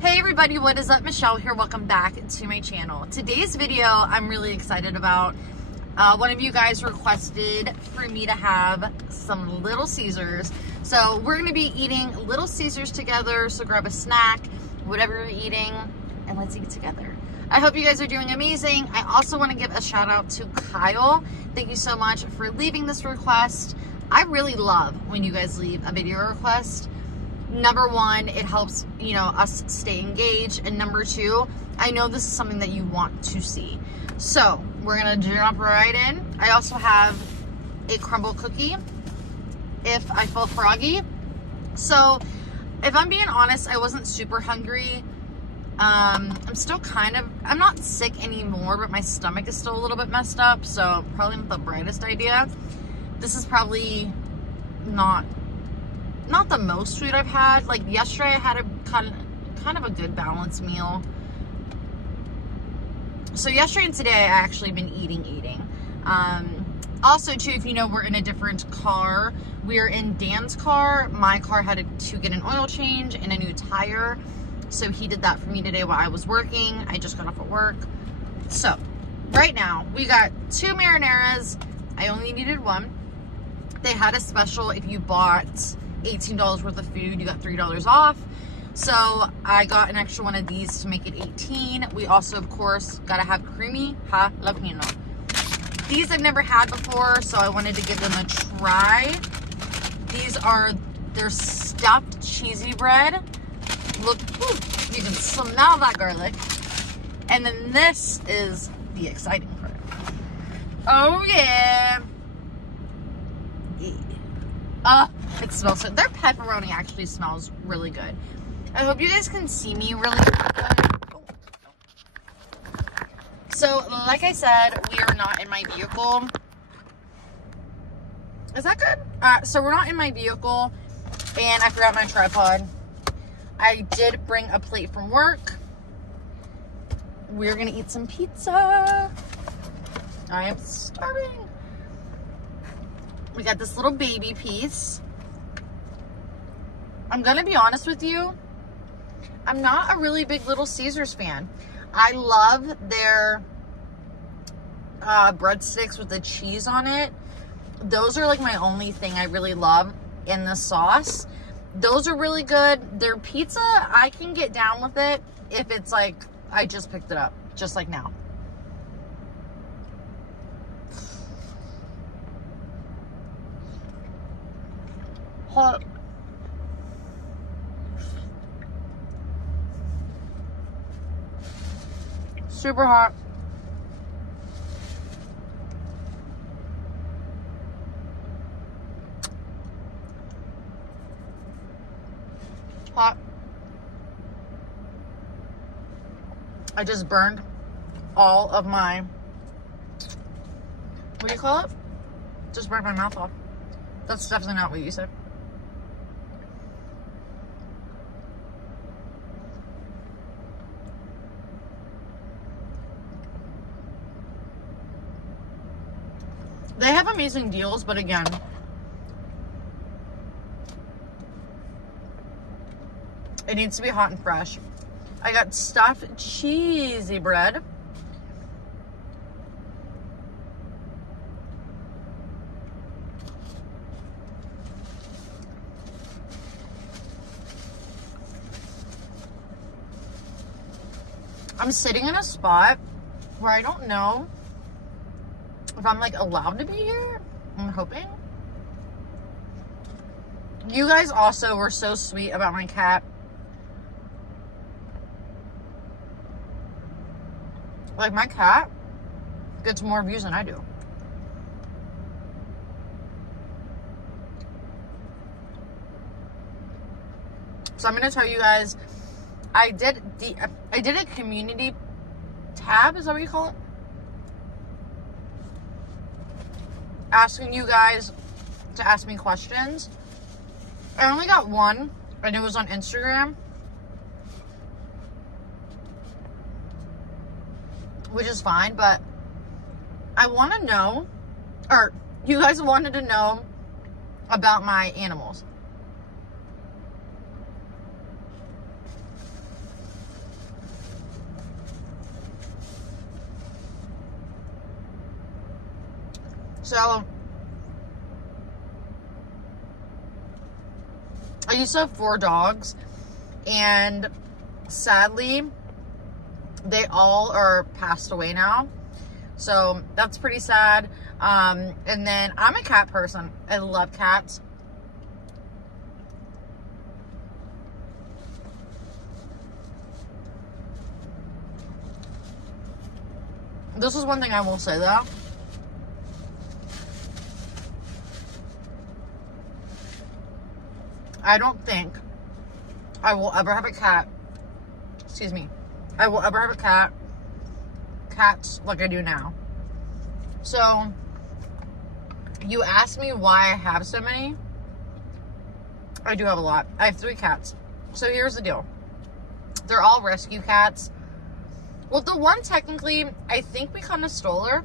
Hey everybody, what is up? Michelle here. Welcome back to my channel. Today's video I'm really excited about. One of you guys requested for me to have some Little Caesars. So we're going to be eating Little Caesars together. So grab a snack, whatever you're eating, and let's eat together. I hope you guys are doing amazing. I also want to give a shout out to Kyle. Thank you so much for leaving this request. I really love when you guys leave a video request. Number one, it helps, us stay engaged. And number two, I know this is something that you want to see. So we're going to jump right in. I also have a crumble cookie if I feel froggy. So if I'm being honest, I wasn't super hungry. I'm still I'm not sick anymore, but my stomach is still a little bit messed up. So probably not the brightest idea. This is probably not the most food I've had. Like yesterday I had a kind of a good balanced meal. So yesterday and today I actually been eating. Also too, if you know, we're in a different car. We're in Dan's car. My car had to get an oil change and a new tire. So he did that for me today while I was working. I just got off of work. So right now we got 2 marinaras. I only needed 1. They had a special. If you bought $18 worth of food, you got $3 off. So I got an extra one of these to make it 18. We also, of course, gotta have creamy jalapeno. These I've never had before, so I wanted to give them a try. These are their stuffed cheesy bread. Look, ooh, you can smell that garlic. And then this is the exciting part. Oh yeah. It smells good. Their pepperoni actually smells really good. I hope you guys can see me really good. So, like I said, we are not in my vehicle. Is that good? So we're not in my vehicle, and I forgot my tripod. I did bring a plate from work. We're gonna eat some pizza. I am starving. We got this little baby piece. I'm gonna be honest with you, I'm not a really big Little Caesars fan. I love their breadsticks with the cheese on it. Those are like my only thing I really love in the sauce. Those are really good. Their pizza, I can get down with it if it's like I just picked it up, just like now. Hot. Super hot. Hot. I just burned all of my, what do you call it? Just burned my mouth off. That's definitely not what you said. They have amazing deals, but again, it needs to be hot and fresh. I got stuffed cheesy bread. I'm sitting in a spot where I don't know if I'm like allowed to be here. I'm hoping. You guys also were so sweet about my cat. Like, my cat gets more views than I do. So I'm gonna tell you guys, I did a community tab, is that what you call it? Asking you guys to ask me questions. I only got one, and it was on Instagram, which is fine, but I want to know, or you guys wanted to know about my animals. So I used to have 4 dogs, and sadly they all are passed away now. So that's pretty sad. And then I'm a cat person. I love cats. This is one thing I will say though. I don't think I will ever have a cat. Excuse me. I will ever have a cats like I do now. So you asked me why I have so many. I do have a lot. I have 3 cats. So here's the deal. They're all rescue cats. Well, the one technically, I think we kind of stole her.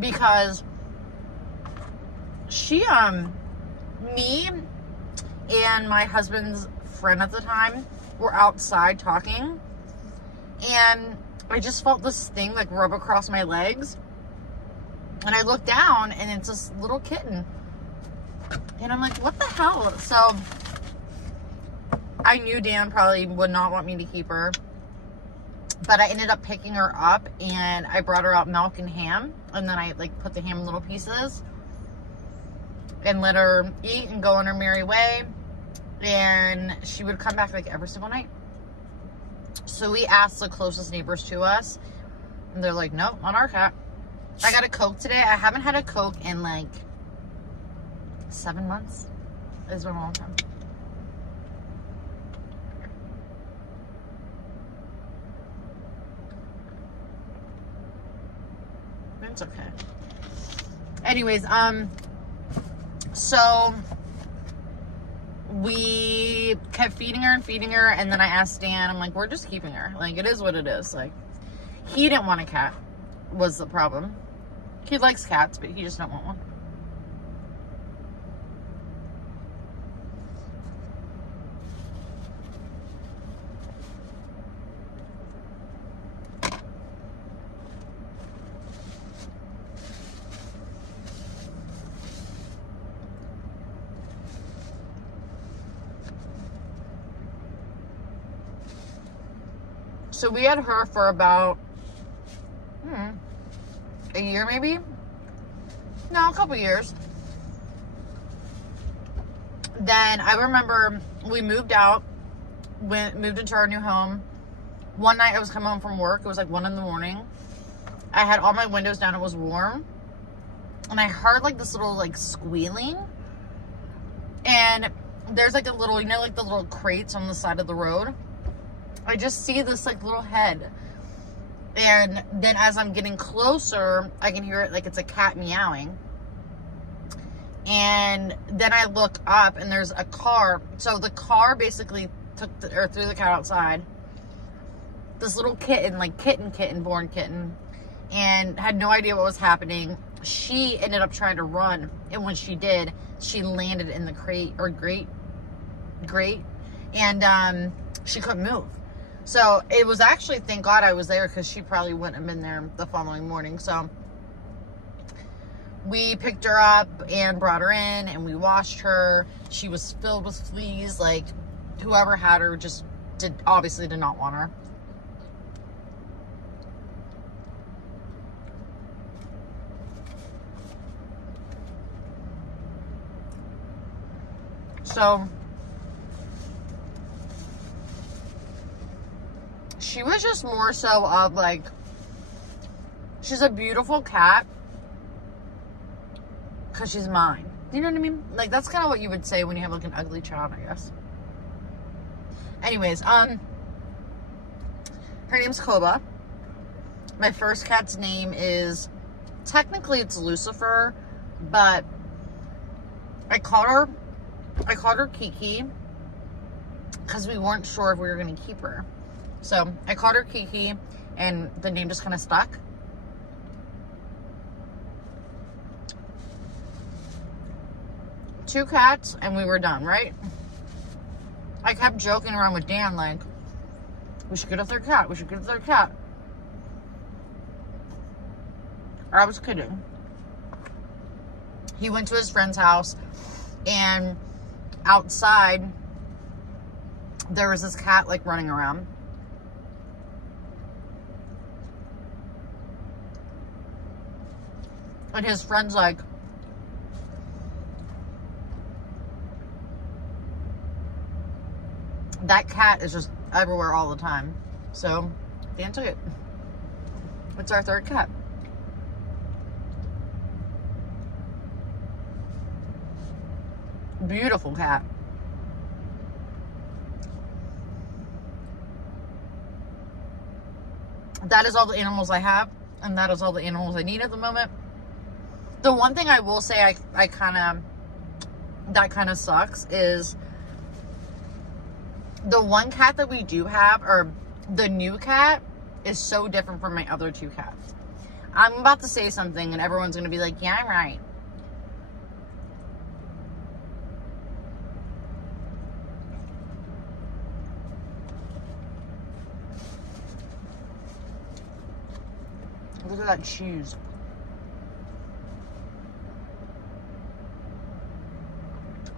Because she, me and my husband's friend at the time were outside talking, and I just felt this thing like rub across my legs, and I looked down and it's this little kitten, and I'm like, what the hell? So I knew Dan probably would not want me to keep her, but I ended up picking her up, and I brought her out milk and ham, and then I like put the ham in little pieces and let her eat and go on her merry way. And she would come back like every single night. So we asked the closest neighbors to us, and they're like, nope, not our cat. I got a Coke today. I haven't had a Coke in like 7 months. It's been a long time. It's okay. Anyways, so we kept feeding her, and then I asked Dan, I'm like, we're just keeping her. Like, it is what it is. Like, he didn't want a cat, was the problem. He likes cats, but he just don't want one. So we had her for about a year, maybe? No, a couple years. Then I remember we moved out, moved into our new home. One night I was coming home from work. It was like 1 in the morning. I had all my windows down. It was warm. And I heard like this little like squealing. And there's like a little, you know, like the little crates on the side of the road. I just see this like little head, and then as I'm getting closer, I can hear it like it's a cat meowing. And then I look up, and there's a car. So the car basically threw the cat outside. This little kitten, like born kitten, and had no idea what was happening. She ended up trying to run, and when she did, she landed in the grate, and she couldn't move. So it was actually, thank God I was there, because she probably wouldn't have been there the following morning. So we picked her up and brought her in, and we washed her. She was filled with fleas. Like, whoever had her just obviously did not want her. So she was just more so of like, she's a beautiful cat because she's mine. You know what I mean? Like, that's kind of what you would say when you have like an ugly child, I guess. Anyways, her name's Koba. My first cat's name is, technically it's Lucifer, but I called her Kiki because we weren't sure if we were going to keep her. So I called her Kiki, and the name just kind of stuck. 2 cats and we were done, right? I kept joking around with Dan, like, we should get a 3rd cat. We should get a 3rd cat. I was kidding. He went to his friend's house, and outside there was this cat like running around. And his friend's like, that cat is just everywhere all the time. So Dan took it. It's our 3rd cat. Beautiful cat. That is all the animals I have, and that is all the animals I need at the moment. The one thing I will say that kind of sucks is the one cat that we do have, or the new cat, is so different from my other 2 cats. I'm about to say something and everyone's going to be like, yeah, I'm right. Look at that cheese.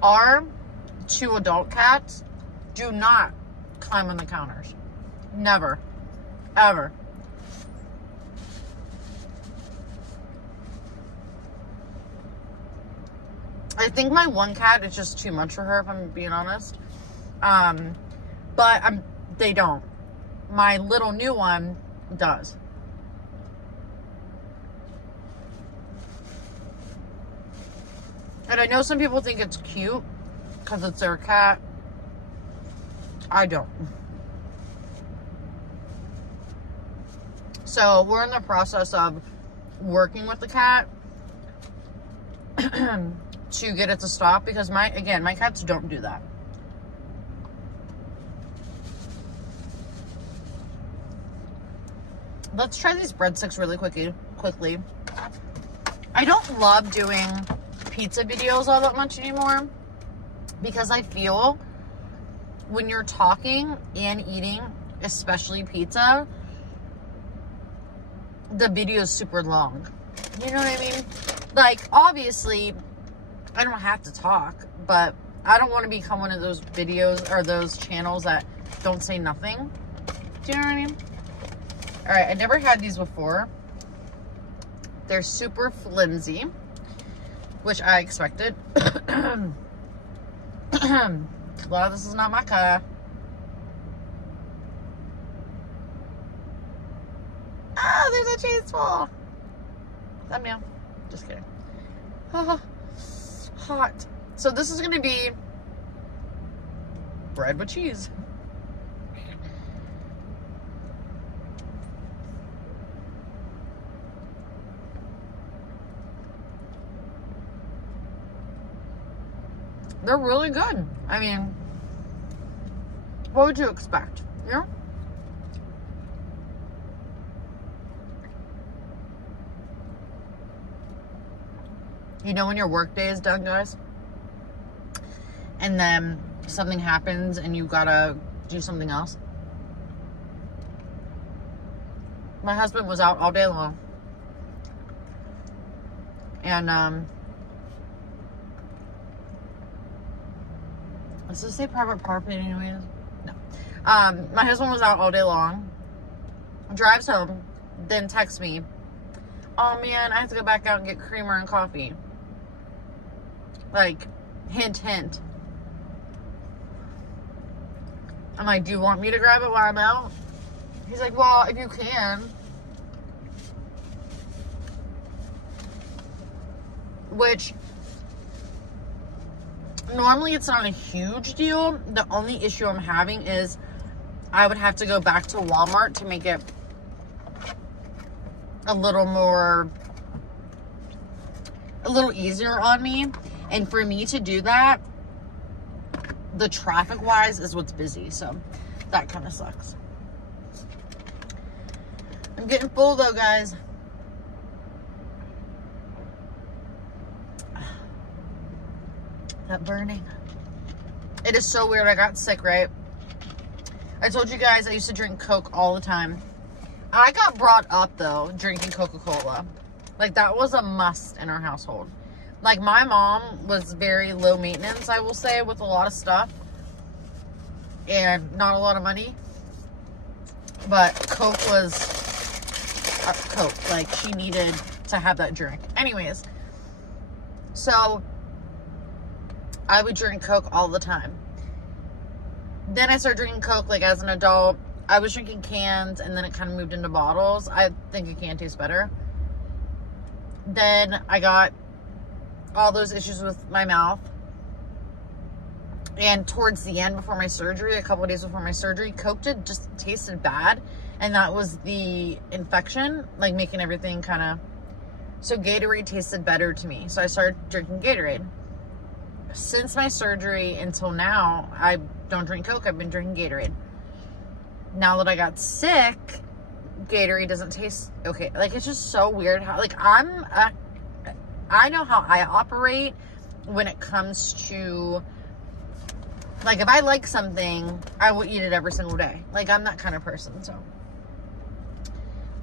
Our 2 adult cats do not climb on the counters. Never. Ever. I think my one cat is just too much for her, if I'm being honest. But they don't. My little new one does. And I know some people think it's cute because it's their cat. I don't. So we're in the process of working with the cat to get it to stop, because my cats don't do that. Let's try these breadsticks really quickly. I don't love doing pizza videos all that much anymore, because I feel when you're talking and eating, especially pizza, the video is super long. You know what I mean? Like, obviously, I don't have to talk, but I don't want to become one of those videos or those channels that don't say nothing. Do you know what I mean? All right, I never had these before. They're super flimsy, which I expected. Well, this is not my car. Ah, there's a cheese ball. That meal. Just kidding. Hot. So this is going to be bread with cheese. They're really good. I mean, what would you expect? You know? You know when your work day is done, guys? And then something happens and you gotta do something else? My husband was out all day long. And, does this say private property anyways? No. My husband was out all day long. Drives home. Then texts me. Oh man, I have to go back out and get creamer and coffee. Like, hint, hint. I'm like, do you want me to grab it while I'm out? He's like, well, if you can. Which, normally it's not a huge deal. The only issue I'm having is I would have to go back to Walmart to make it a little easier on me. And for me to do that, the traffic wise is what's busy. So that kind of sucks. I'm getting full though, guys. That burning. It is so weird. I got sick, right? I told you guys I used to drink Coke all the time. I got brought up, though, drinking Coca-Cola. Like, that was a must in our household. Like, my mom was very low maintenance, I will say, with a lot of stuff. And not a lot of money. But Coke was Coke. Like, she needed to have that drink. Anyways, so I would drink Coke all the time. Then I started drinking Coke, like, as an adult. I was drinking cans, and then it kind of moved into bottles. I think a can tastes better. Then I got all those issues with my mouth. And towards the end, before my surgery, a couple of days before my surgery, Coke just tasted bad. And that was the infection, like, making everything kind of... So Gatorade tasted better to me. So I started drinking Gatorade. Since my surgery until now, I don't drink Coke. I've been drinking Gatorade. Now that I got sick, Gatorade doesn't taste okay. Like, it's just so weird how, like, I know how I operate when it comes to, like, if I like something, I will eat it every single day. Like, I'm that kind of person, so.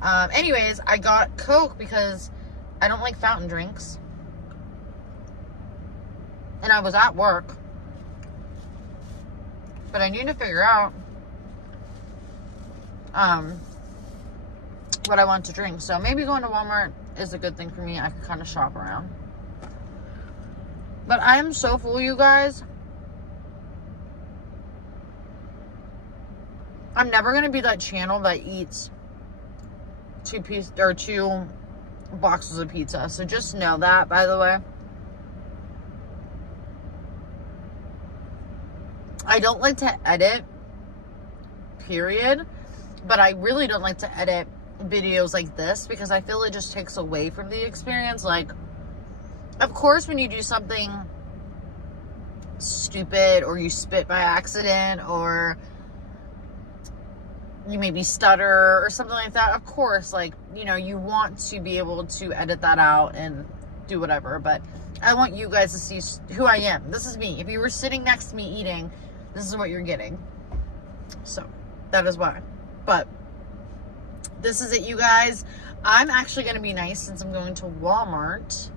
Anyways, I got Coke because I don't like fountain drinks. And I was at work. But I need to figure out what I want to drink. So maybe going to Walmart is a good thing for me. I can kind of shop around. But I am so full, you guys. I'm never going to be that channel that eats two boxes of pizza. So just know that, by the way. I don't like to edit, period. But I really don't like to edit videos like this because I feel it just takes away from the experience. Like, of course, when you do something stupid or you spit by accident or you maybe stutter or something like that, of course, like, you know, you want to be able to edit that out and do whatever. But I want you guys to see who I am. This is me. If you were sitting next to me eating, this is what you're getting. So that is why. But this is it, you guys. I'm actually going to be nice since I'm going to Walmart.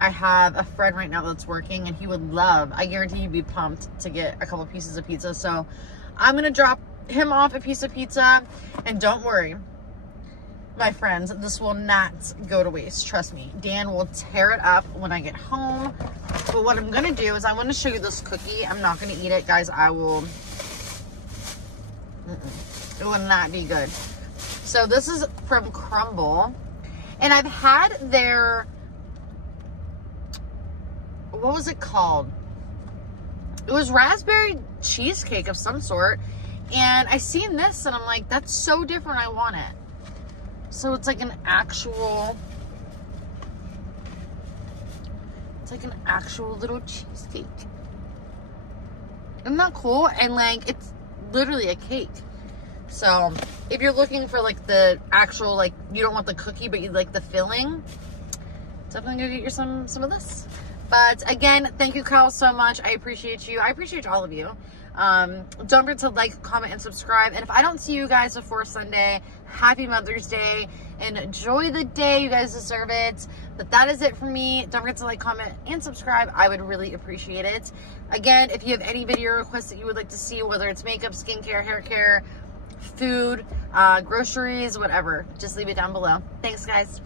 I have a friend right now that's working, and he would love, I guarantee he'd be pumped to get a couple pieces of pizza. So I'm going to drop him off a piece of pizza. And don't worry, my friends, this will not go to waste. Trust me. Dan will tear it up when I get home. But what I'm going to do is I want to show you this cookie. I'm not going to eat it, guys. I will... It will not be good. So this is from Crumble. And I've had their... What was it called? It was raspberry cheesecake of some sort. And I seen this and I'm like, that's so different. I want it. So it's like an actual... It's like an actual little cheesecake. Isn't that cool? And like, it's literally a cake. So if you're looking for like the actual, like, you don't want the cookie, but you like the filling, definitely go get you some of this. But again, thank you, Kyle, so much. I appreciate you. I appreciate all of you. Don't forget to like, comment, and subscribe. And if I don't see you guys before Sunday, happy Mother's Day and enjoy the day. You guys deserve it. But that is it for me. Don't forget to like, comment, and subscribe. I would really appreciate it. Again, if you have any video requests that you would like to see, whether it's makeup, skincare, hair care, food, groceries, whatever, just leave it down below. Thanks, guys.